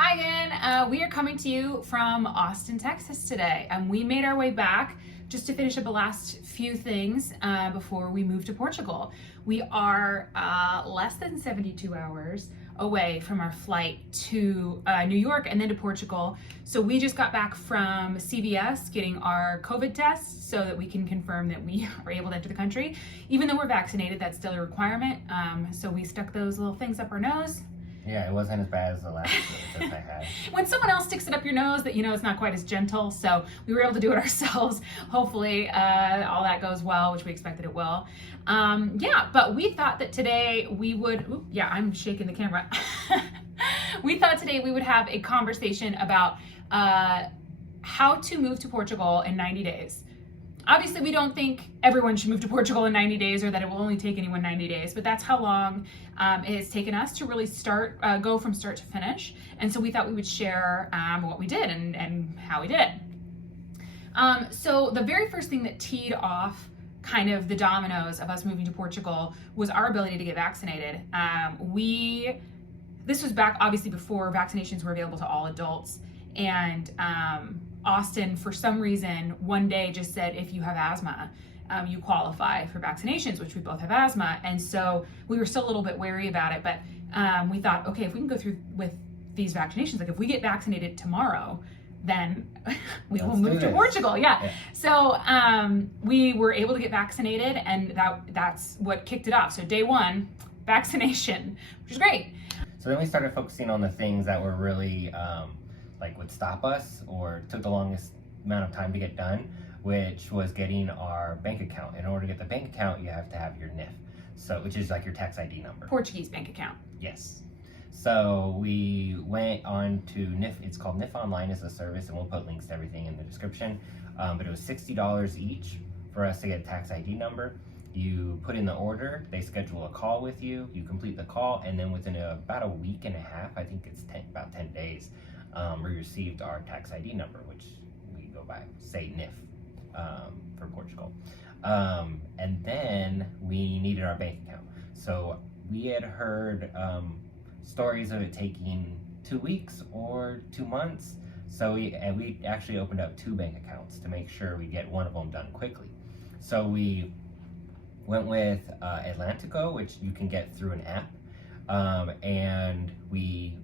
Hi again. We are coming to you from Austin, Texas today, and we made our way back just to finish up the last few things before we move to Portugal. We are less than 72 hours away from our flight to New York and then to Portugal. So we just got back from CVS getting our COVID tests so that we can confirm that we are able to enter the country. Even though we're vaccinated, that's still a requirement. So we stuck those little things up our nose. Yeah, it wasn't as bad as the last test I had. When someone else sticks it up your nose, that you know it's not quite as gentle, so we were able to do it ourselves. Hopefully all that goes well, which we expected it will. But we thought that today we would, I'm shaking the camera. We thought today we would have a conversation about how to move to Portugal in 90 days. Obviously, we don't think everyone should move to Portugal in 90 days or that it will only take anyone 90 days, but that's how long it has taken us to really go from start to finish. And so we thought we would share what we did and how we did it. So the very first thing that teed off kind of the dominoes of us moving to Portugal was our ability to get vaccinated. This was back obviously before vaccinations were available to all adults. And Austin, for some reason, one day just said, if you have asthma, you qualify for vaccinations, which we both have asthma. And so we were still a little bit wary about it, but we thought, okay, if we can go through with these vaccinations, like if we get vaccinated tomorrow, then we will move to Portugal. Yeah. So we were able to get vaccinated, and that's what kicked it off. So day one, vaccination, which is great. So then we started focusing on the things that were really would stop us or took the longest amount of time to get done, which was getting our bank account. In order to get the bank account, you have to have your NIF, which is like your tax ID number. Portuguese bank account. Yes. So we went on to NIF. It's called NIF Online as a service, and we'll put links to everything in the description. But it was $60 each for us to get a tax ID number. You put in the order, they schedule a call with you, you complete the call, and then within about a week and a half, I think it's about 10 days, we received our tax ID number, which we go by, say NIF for Portugal. And then we needed our bank account. So we had heard stories of it taking 2 weeks or 2 months. So we actually opened up 2 bank accounts to make sure we get one of them done quickly. So we went with Atlantico, which you can get through an app. And we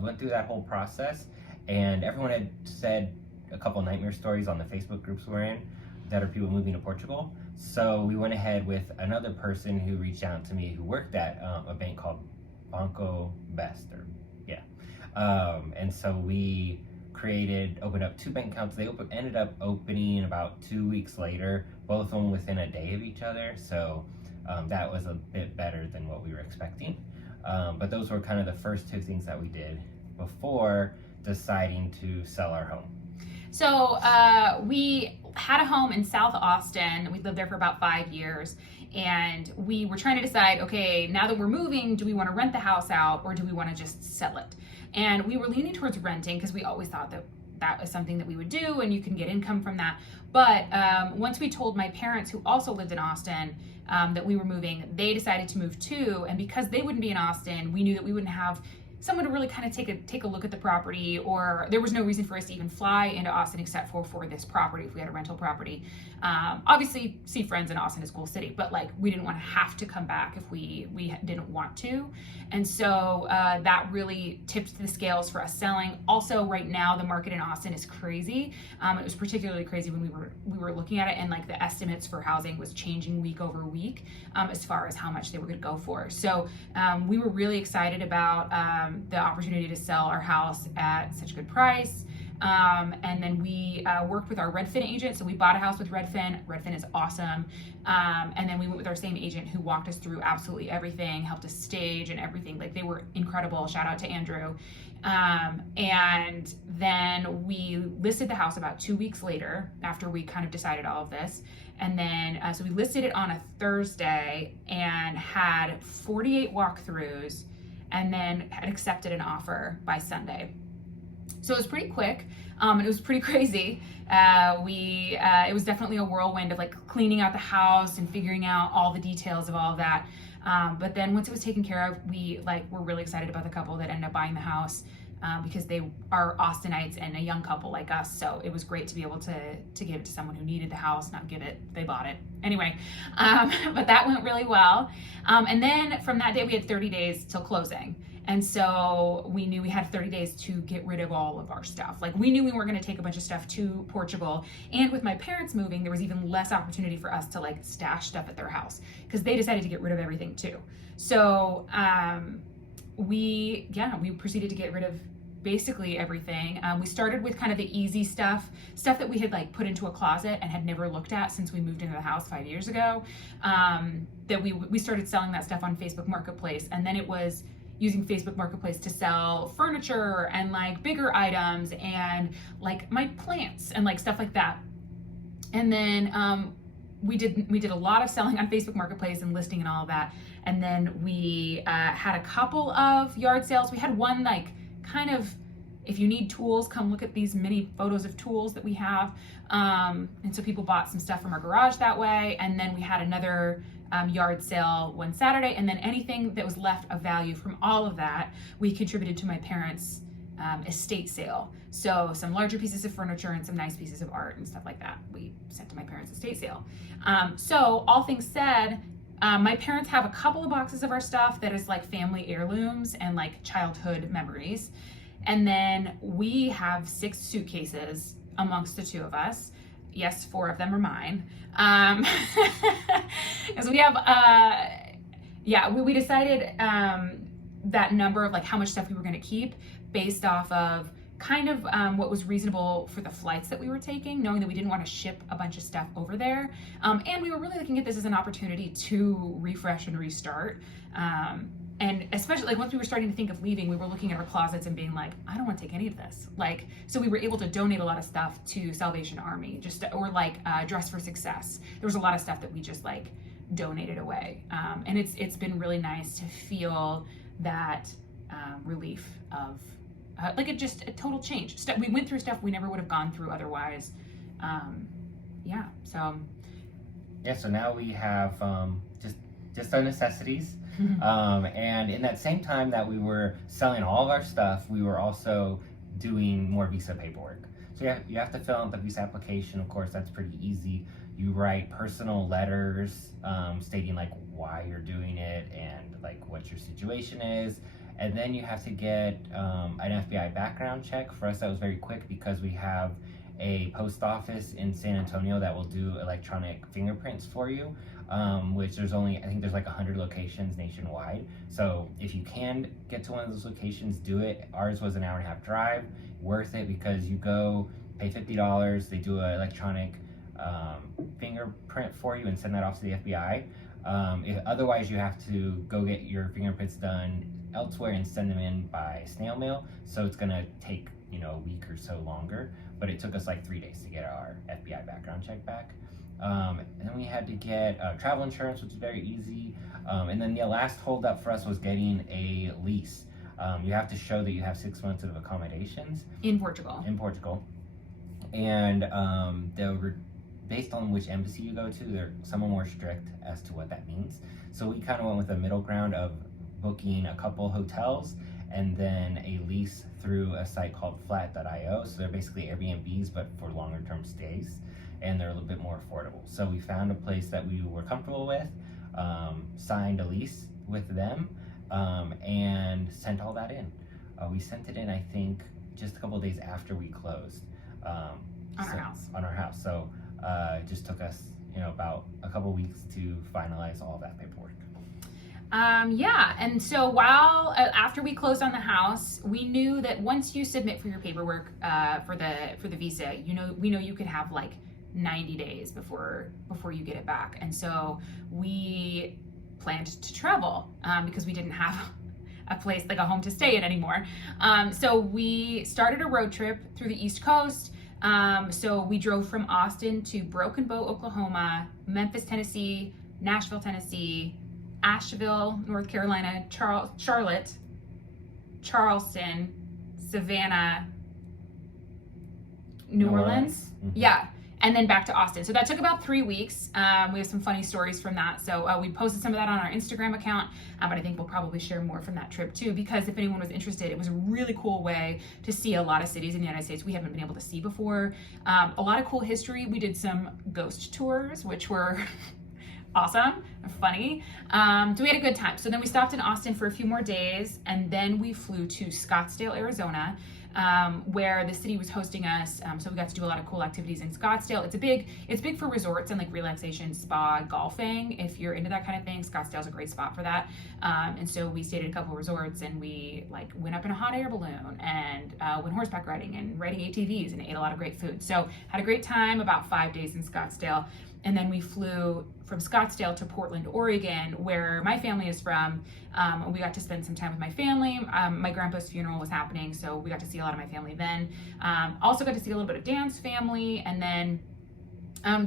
went through that whole process, and everyone had said a couple nightmare stories on the Facebook groups we're in that are people moving to Portugal. So we went ahead with another person who reached out to me who worked at a bank called Banco Best, and so we opened up 2 bank accounts. They ended up opening about 2 weeks later, both of them within a day of each other. So that was a bit better than what we were expecting. But those were kind of the first 2 things that we did before deciding to sell our home. So we had a home in South Austin. We lived there for about 5 years. And we were trying to decide, okay, now that we're moving, do we want to rent the house out or do we want to just sell it? And we were leaning towards renting because we always thought that that was something that we would do and you can get income from that. But once we told my parents, who also lived in Austin, that we were moving, they decided to move too. And because they wouldn't be in Austin, we knew that we wouldn't have someone to really kind of take a look at the property, or there was no reason for us to even fly into Austin except for this property if we had a rental property. Obviously, see friends in Austin is a cool city, but like we didn't want to have to come back if we didn't want to. And so that really tipped the scales for us selling. Also, right now the market in Austin is crazy. It was particularly crazy when we were looking at it, and like the estimates for housing was changing week over week as far as how much they were going to go for. So we were really excited about the opportunity to sell our house at such a good price. And then we worked with our Redfin agent. So we bought a house with Redfin. Redfin is awesome. And then we went with our same agent who walked us through absolutely everything, helped us stage and everything. Like, they were incredible. Shout out to Andrew. And then we listed the house about 2 weeks later after we kind of decided all of this. And then, so we listed it on a Thursday and had 48 walkthroughs, and then had accepted an offer by Sunday. So it was pretty quick. It was pretty crazy. It was definitely a whirlwind of like cleaning out the house and figuring out all the details of all of that. But then once it was taken care of, we were really excited about the couple that ended up buying the house. because they are Austinites and a young couple like us. So it was great to be able to give it to someone who needed the house, not give it, they bought it. Anyway, but that went really well. And then from that day, we had 30 days till closing. And so we knew we had 30 days to get rid of all of our stuff. Like, we knew we weren't going to take a bunch of stuff to Portugal. And with my parents moving, there was even less opportunity for us to like stash stuff at their house because they decided to get rid of everything too. So we proceeded to get rid of basically everything. We started with kind of the easy stuff that we had like put into a closet and had never looked at since we moved into the house 5 years ago. That we started selling that stuff on Facebook Marketplace, and then it was using Facebook Marketplace to sell furniture and like bigger items and like my plants and like stuff like that. And then we did a lot of selling on Facebook Marketplace and listing and all of that. And then we had a couple of yard sales. We had one like kind of, if you need tools, come look at these mini photos of tools that we have. And so people bought some stuff from our garage that way. And then we had another yard sale one Saturday, and then anything that was left of value from all of that, we contributed to my parents' estate sale. So some larger pieces of furniture and some nice pieces of art and stuff like that, we sent to my parents' estate sale. So all things said, my parents have a couple of boxes of our stuff that is like family heirlooms and like childhood memories. And then we have 6 suitcases amongst the 2 of us. Yes, 4 of them are mine. Because we have, we decided that number of like how much stuff we were going to keep based off of kind of what was reasonable for the flights that we were taking, knowing that we didn't want to ship a bunch of stuff over there. And we were really looking at this as an opportunity to refresh and restart. And especially like once we were starting to think of leaving, we were looking at our closets and being like, I don't want to take any of this. Like, so we were able to donate a lot of stuff to Salvation Army, or like Dress for Success. There was a lot of stuff that we just like donated away. And it's been really nice to feel that relief of like a total change. We went through stuff we never would have gone through otherwise. So now we have just our necessities. And in that same time that we were selling all of our stuff, we were also doing more visa paperwork. So you have to fill out the visa application. Of course, that's pretty easy. You write personal letters stating like why you're doing it and like what your situation is. And then you have to get an FBI background check. For us, that was very quick because we have a post office in San Antonio that will do electronic fingerprints for you. Which I think there's like 100 locations nationwide. So if you can get to one of those locations, do it. Ours was an hour-and-a-half drive, worth it because you go pay $50, they do an electronic fingerprint for you and send that off to the FBI. Otherwise, you have to go get your fingerprints done elsewhere and send them in by snail mail. So it's gonna take a week or so longer, but it took us like 3 days to get our FBI background check back. And then we had to get travel insurance, which is very easy. And then the last holdup for us was getting a lease. You have to show that you have 6 months of accommodations. In Portugal. And they were based on which embassy you go to. Some are more strict as to what that means. So we kind of went with a middle ground of booking a couple hotels and then a lease through a site called flat.io. So they're basically Airbnbs, but for longer term stays. And they're a little bit more affordable. So we found a place that we were comfortable with, signed a lease with them, and sent all that in. We sent it in, I think, just a couple of days after we closed. On our house. So it just took us, about a couple of weeks to finalize all of that paperwork. And so after we closed on the house, we knew that once you submit for your paperwork for the visa, we know you could have like 90 days before you get it back. And so we planned to travel because we didn't have a place, like a home to stay in anymore. So we started a road trip through the East Coast. So we drove from Austin to Broken Bow, Oklahoma, Memphis, Tennessee, Nashville, Tennessee, Asheville, North Carolina, Charlotte, Charleston, Savannah, New Orleans. Mm-hmm. Yeah. and then back to Austin. So that took about 3 weeks. We have some funny stories from that. So we posted some of that on our Instagram account, but I think we'll probably share more from that trip too, because if anyone was interested, it was a really cool way to see a lot of cities in the United States we haven't been able to see before. A lot of cool history. We did some ghost tours, which were awesome and funny. So we had a good time. So then we stopped in Austin for a few more days, and then we flew to Scottsdale, Arizona, where the city was hosting us. So we got to do a lot of cool activities in Scottsdale. It's big for resorts and like relaxation, spa, golfing. If you're into that kind of thing, Scottsdale's a great spot for that. And so we stayed at a couple resorts, and we like went up in a hot air balloon and went horseback riding and riding ATVs and ate a lot of great food. So had a great time, about 5 days in Scottsdale. And then we flew from Scottsdale to Portland, Oregon, where my family is from. We got to spend some time with my family. My grandpa's funeral was happening, so we got to see a lot of my family then. Also got to see a little bit of Dan's family, and then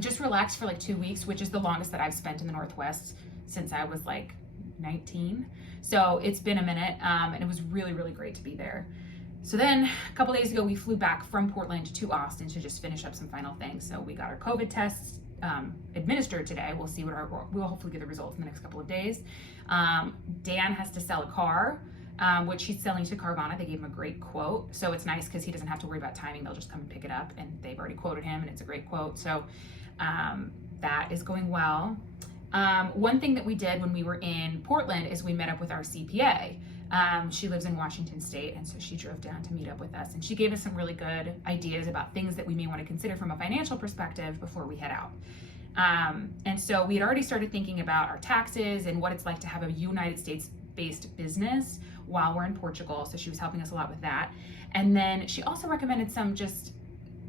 just relaxed for like 2 weeks, which is the longest that I've spent in the Northwest since I was like 19. So it's been a minute, and it was really, really great to be there. So then a couple days ago, we flew back from Portland to Austin to just finish up some final things. So we got our COVID tests administered today. We'll see we'll hopefully get the results in the next couple of days. Dan has to sell a car, which he's selling to Carvana. They gave him a great quote. So it's nice because he doesn't have to worry about timing. They'll just come and pick it up, and they've already quoted him, and it's a great quote. So that is going well. One thing that we did when we were in Portland is we met up with our CPA. She lives in Washington State, and so she drove down to meet up with us, and she gave us some really good ideas about things that we may want to consider from a financial perspective before we head out. And so we had already started thinking about our taxes and what it's like to have a United States-based business while we're in Portugal, so she was helping us a lot with that. And then she also recommended some just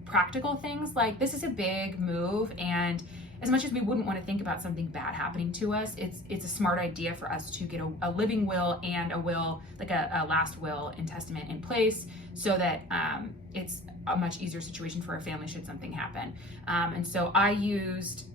practical things, like this is a big move, and as much as we wouldn't want to think about something bad happening to us, it's a smart idea for us to get a living will and a will, like a last will and testament in place, so that it's a much easier situation for our family should something happen. And so I used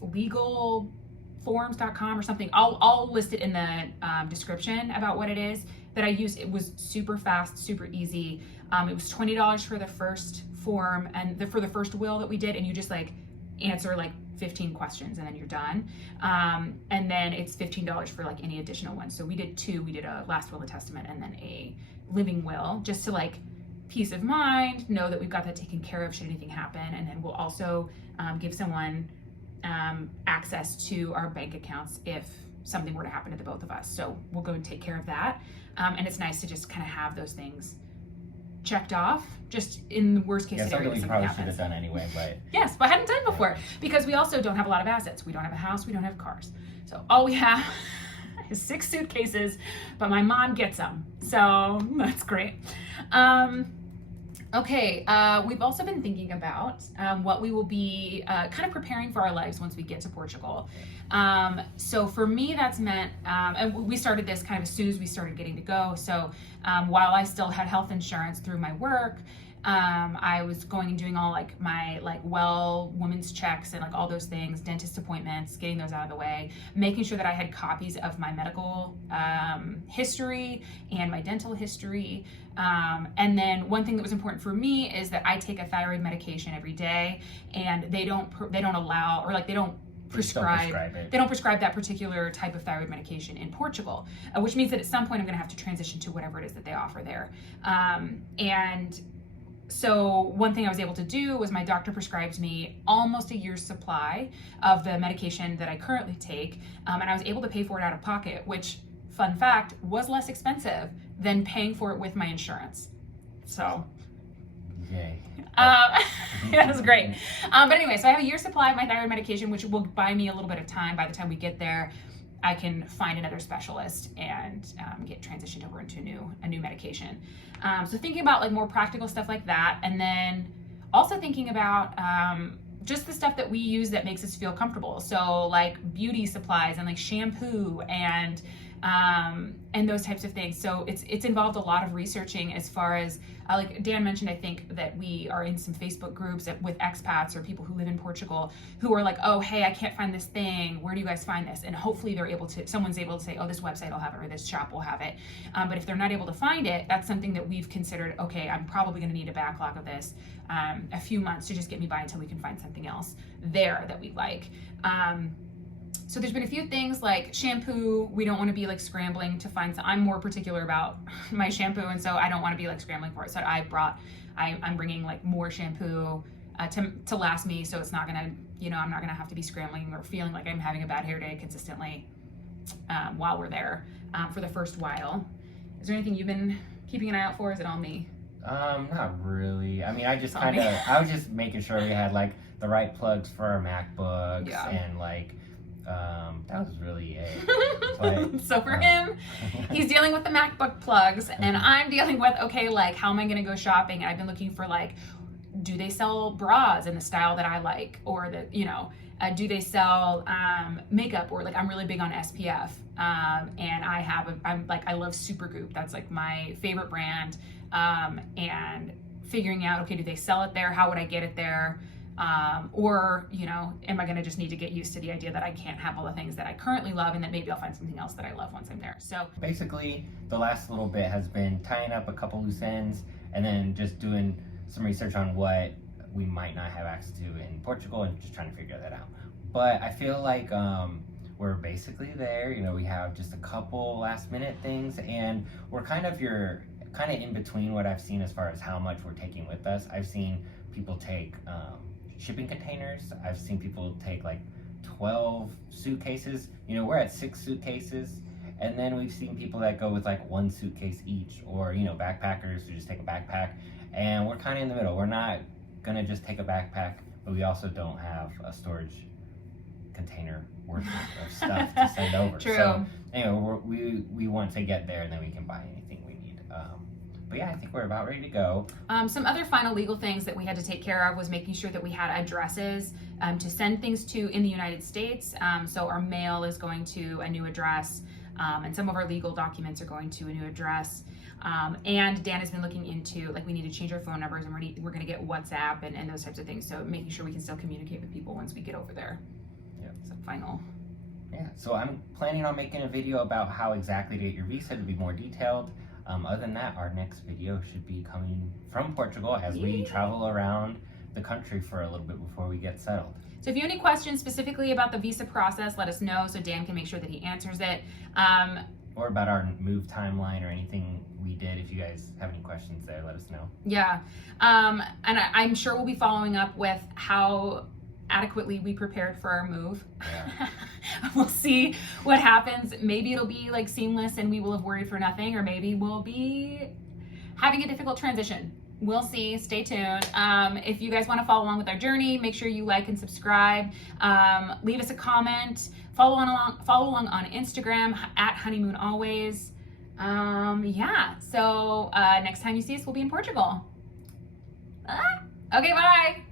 legalforms.com or something. I'll list it in the description about what it is that I used. It was super fast, super easy. It was $20 for the first form and for the first will that we did, and you just like answer like 15 questions and then you're done. And then it's $15 for like any additional ones. So we did two. We did a last will and testament and then a living will, just to like peace of mind, know that we've got that taken care of should anything happen. And then we'll also give someone access to our bank accounts if something were to happen to the both of us. So we'll go and take care of that. And it's nice to just kind of have those things checked off, just in the worst case scenario. Something we probably should have done anyway, but yes, but I hadn't done before because we also don't have a lot of assets. We don't have a house, we don't have cars. So all we have is 6 suitcases, but my mom gets them. So that's great. Okay, we've also been thinking about what we will be kind of preparing for our lives once we get to Portugal. So for me, that's meant, and we started this kind of as soon as we started getting to go. So while I still had health insurance through my work, I was going and doing all like my women's checks and like all those things, dentist appointments, getting those out of the way, making sure that I had copies of my medical history and my dental history. And then one thing that was important for me is that I take a thyroid medication every day, and they don't allow, or like they don't prescribe that particular type of thyroid medication in Portugal, which means that at some point I'm going to have to transition to whatever it is that they offer there. And so one thing I was able to do was my doctor prescribed me almost a year's supply of the medication that I currently take, and I was able to pay for it out of pocket, which, fun fact, was less expensive than paying for it with my insurance. So yay. It was great. But anyway, so I have a year's supply of my thyroid medication, which will buy me a little bit of time. By the time we get there, I can find another specialist and get transitioned over into a new medication. So thinking about like more practical stuff like that, and then also thinking about just the stuff that we use that makes us feel comfortable. So like beauty supplies and like shampoo and and those types of things. So it's involved a lot of researching as far as like Dan mentioned, I think that we are in some Facebook groups with expats or people who live in Portugal who are like, oh, hey, I can't find this thing. Where do you guys find this? And hopefully someone's able to say, oh, this website will have it or this shop will have it. But if they're not able to find it, that's something that we've considered, okay, I'm probably going to need a backlog of this a few months to just get me by until we can find something else there that we like. So there's been a few things like shampoo. We don't want to be like scrambling to find I'm more particular about my shampoo, and so I don't want to be like scrambling for it. So I'm bringing like more shampoo to last me, so it's not gonna, I'm not gonna have to be scrambling or feeling like I'm having a bad hair day consistently while we're there for the first while. Is there anything you've been keeping an eye out for? Is it all me? Not really. I mean, I was just making sure we had like the right plugs for our MacBooks, and like that was really it. But, so for him, he's dealing with the MacBook plugs, and I'm dealing with, okay, like how am I gonna go shopping? And I've been looking for like, do they sell bras in the style that I like, or that do they sell makeup, or like I'm really big on SPF, and I love Supergoop. That's like my favorite brand, and figuring out, okay, do they sell it there? How would I get it there? Or am I going to just need to get used to the idea that I can't have all the things that I currently love, and that maybe I'll find something else that I love once I'm there. So basically the last little bit has been tying up a couple loose ends and then just doing some research on what we might not have access to in Portugal and just trying to figure that out. But I feel like we're basically there. We have just a couple last minute things, and we're kind of in between what I've seen as far as how much we're taking with us. I've seen people take shipping containers. I've seen people take like 12 suitcases. We're at 6 suitcases, and then we've seen people that go with like 1 suitcase each, or backpackers who just take a backpack. And we're kind of in the middle. We're not gonna just take a backpack, but we also don't have a storage container worth of stuff to send over. True. So anyway, we want to get there, and then we can buy anything we need. But yeah, I think we're about ready to go. Some other final legal things that we had to take care of was making sure that we had addresses to send things to in the United States. So our mail is going to a new address, and some of our legal documents are going to a new address. And Dan has been looking into, like, we need to change our phone numbers, and we're going to get WhatsApp and those types of things. So making sure we can still communicate with people once we get over there. Yeah. So final. Yeah, so I'm planning on making a video about how exactly to get your visa to be more detailed. Other than that, our next video should be coming from Portugal as we travel around the country for a little bit before we get settled. So if you have any questions specifically about the visa process, let us know so Dan can make sure that he answers it. Or about our move timeline or anything we did. If you guys have any questions there, let us know. Yeah, and I'm sure we'll be following up with how adequately we prepared for our move. Yeah. We'll see what happens. Maybe it'll be like seamless and we will have worried for nothing, or maybe we'll be having a difficult transition. We'll see. Stay tuned. If you guys want to follow along with our journey, make sure you like and subscribe. Leave us a comment. Follow along on Instagram at Honeymoon Always. Yeah. So next time you see us, we'll be in Portugal. Okay. Bye.